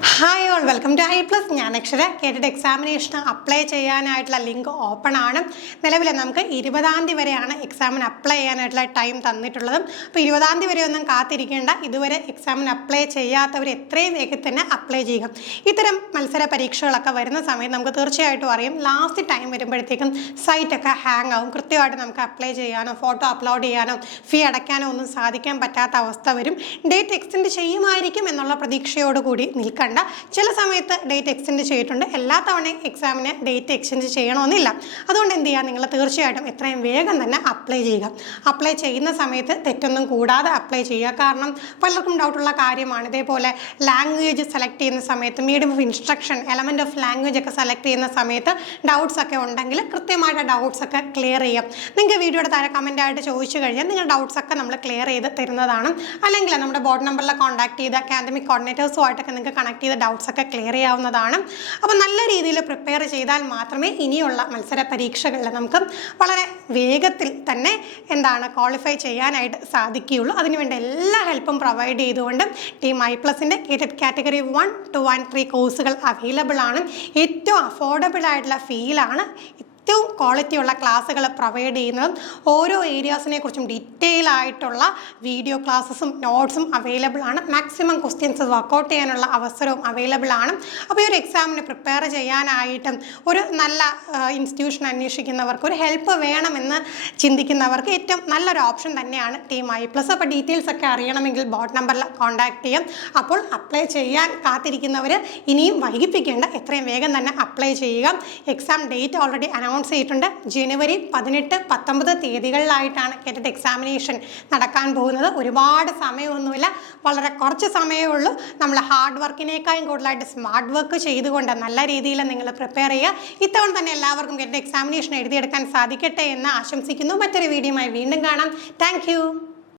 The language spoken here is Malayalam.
Hi all, welcome to I Plus. ഞാൻ അക്ഷര കേട്ടിട്ട് എക്സാമിനേഷൻ അപ്ലൈ ചെയ്യാനായിട്ടുള്ള ലിങ്ക് ഓപ്പൺ ആണ്. നിലവിൽ നമുക്ക് 20-ാം തീയതി വരെയാണ് എക്സാമിന് അപ്ലൈ ചെയ്യാനായിട്ടുള്ള ടൈം തന്നിട്ടുള്ളത്. അപ്പോൾ 20-ാം തീയതി വരെ ഒന്നും കാത്തിരിക്കേണ്ട. ഇതുവരെ എക്സാമിന് അപ്ലൈ ചെയ്യാത്തവർ എത്രയും വേഗത്തിൽ തന്നെ അപ്ലൈ ചെയ്യുക. ഇത്തരം മത്സര പരീക്ഷകളൊക്കെ വരുന്ന സമയത്ത് നമുക്ക് തീർച്ചയായിട്ടും അറിയാം ലാസ്റ്റ് ടൈം വരുമ്പോഴത്തേക്കും സൈറ്റൊക്കെ ഹാങ് ആവും. കൃത്യമായിട്ട് നമുക്ക് അപ്ലൈ ചെയ്യാനോ ഫോട്ടോ അപ്ലോഡ് ചെയ്യാനോ ഫീ അടയ്ക്കാനോ ഒന്നും സാധിക്കാൻ പറ്റാത്ത അവസ്ഥ വരും. ഡേറ്റ് എക്സ്റ്റെൻഡ് ചെയ്യുമായിരിക്കും എന്നുള്ള പ്രതീക്ഷയോടുകൂടി നിൽക്കണ്ട. ചില സമയത്ത് ഡേറ്റ് എക്സ്റ്റെൻഡ് ചെയ്തിട്ടുണ്ട്. എല്ലാ തവണയും എക്സാമിന് ഡേറ്റ് എക്സ്റ്റെൻഡ് ചെയ്യണമെന്നില്ല. അതുകൊണ്ട് എന്ത് ചെയ്യുക, നിങ്ങൾ തീർച്ചയായിട്ടും എത്രയും വേഗം തന്നെ അപ്ലൈ ചെയ്യുക. അപ്ലൈ ചെയ്യുന്ന സമയത്ത് തെറ്റൊന്നും കൂടാതെ അപ്ലൈ ചെയ്യുക. കാരണം പലർക്കും ഡൗട്ടുള്ള കാര്യമാണ്. ഇതേപോലെ ലാംഗ്വേജ് സെലക്ട് ചെയ്യുന്ന സമയത്ത് medium of instruction, element of language ഒക്കെ സെലക്ട് ചെയ്യുന്ന സമയത്ത് ഡൗട്ട്സ് ഒക്കെ ഉണ്ടെങ്കിൽ കൃത്യമായിട്ട് ഡൗട്ട്സ് ഒക്കെ ക്ലിയർ ചെയ്യാം. നിങ്ങൾക്ക് വീഡിയോയുടെ താഴെ കമൻ്റ് ആയിട്ട് ചോദിച്ചു കഴിഞ്ഞാൽ നിങ്ങളുടെ ഡൗട്ട്സ് ഒക്കെ നമ്മൾ ക്ലിയർ ചെയ്ത് തരുന്നതാണ്. അല്ലെങ്കിൽ നമ്മുടെ ബോർഡ് നമ്പറിൽ കോൺടാക്ട് ചെയ്ത് അക്കാദമിക് കോർഡിനേറ്റേഴ്സുമായിട്ടൊക്കെ നിങ്ങൾക്ക് കണക്ട് ചെയ്ത് ഡൗട്ട്സ് ഒക്കെ ക്ലിയർ ചെയ്യാവുന്നതാണ്. അപ്പോൾ നല്ല രീതിയിൽ പ്രിപ്പയർ ചെയ്താൽ മാത്രമേ ഇനിയുള്ള മത്സര പരീക്ഷകളിൽ നമുക്ക് വളരെ വേഗത്തിൽ തന്നെ ക്വാളിഫൈ ചെയ്യാനായിട്ട് സാധിക്കുകയുള്ളൂ. അതിനുവേണ്ട എല്ലാ ഹെൽപ്പും പ്രൊവൈഡ് ചെയ്തുകൊണ്ട് ടീം ഐ പ്ലസിൻ്റെ കാറ്റഗറി 1, 2 and 3 കോഴ്സുകൾ അവൈലബിൾ ആണ്. ഏറ്റവും അഫോർഡബിൾ ആയിട്ടുള്ള ഫീലാണ് ഏറ്റവും ക്വാളിറ്റിയുള്ള ക്ലാസ്സുകൾ പ്രൊവൈഡ് ചെയ്യുന്നതും ഓരോ ഏരിയാസിനെ കുറിച്ചും ഡീറ്റെയിൽ ആയിട്ടുള്ള വീഡിയോ ക്ലാസ്സസും നോട്ട്സും അവൈലബിൾ ആണ്. മാക്സിമം ക്വസ്റ്റ്യൻസ് വർക്കൗട്ട് ചെയ്യാനുള്ള അവസരവും അവൈലബിൾ ആണ്. അപ്പോൾ ഈ ഒരു എക്സാമിന് പ്രിപ്പയർ ചെയ്യാനായിട്ടും ഒരു നല്ല ഇൻസ്റ്റിറ്റ്യൂഷൻ അന്വേഷിക്കുന്നവർക്ക്, ഒരു ഹെൽപ്പ് വേണമെന്ന് ചിന്തിക്കുന്നവർക്ക് ഏറ്റവും നല്ലൊരു ഓപ്ഷൻ തന്നെയാണ് ടീം ഐ പ്ലസ്. അപ്പോൾ ഡീറ്റെയിൽസ് ഒക്കെ അറിയണമെങ്കിൽ ബോർഡ് നമ്പറിൽ കോൺടാക്ട് ചെയ്യാം. അപ്പോൾ അപ്ലൈ ചെയ്യാൻ കാത്തിരിക്കുന്നവർ ഇനിയും വൈകിപ്പിക്കേണ്ട, എത്രയും വേഗം തന്നെ അപ്ലൈ ചെയ്യുക. എക്സാം ഡേറ്റ് ഓൾറെഡി അനൗൺസ് ചെയ്തിട്ടുണ്ട്. ജനുവരി 18, 19 തീയതികളിലായിട്ടാണ് കേട്ടിട്ട് എക്സാമിനേഷൻ നടക്കാൻ പോകുന്നത്. ഒരുപാട് സമയമൊന്നുമില്ല, വളരെ കുറച്ച് സമയമേ ഉള്ളൂ. നമ്മൾ ഹാർഡ് വർക്കിനേക്കാളും കൂടുതലായിട്ട് സ്മാർട്ട് വർക്ക് ചെയ്തുകൊണ്ട് നല്ല രീതിയിൽ നിങ്ങൾ പ്രിപ്പയർ ചെയ്യുക. ഇത്തവണ തന്നെ എല്ലാവർക്കും കേട്ടിട്ട് എക്സാമിനേഷൻ എഴുതിയെടുക്കാൻ സാധിക്കട്ടെ എന്ന് ആശംസിക്കുന്നു. മറ്റൊരു വീഡിയോയുമായി വീണ്ടും കാണാം. താങ്ക്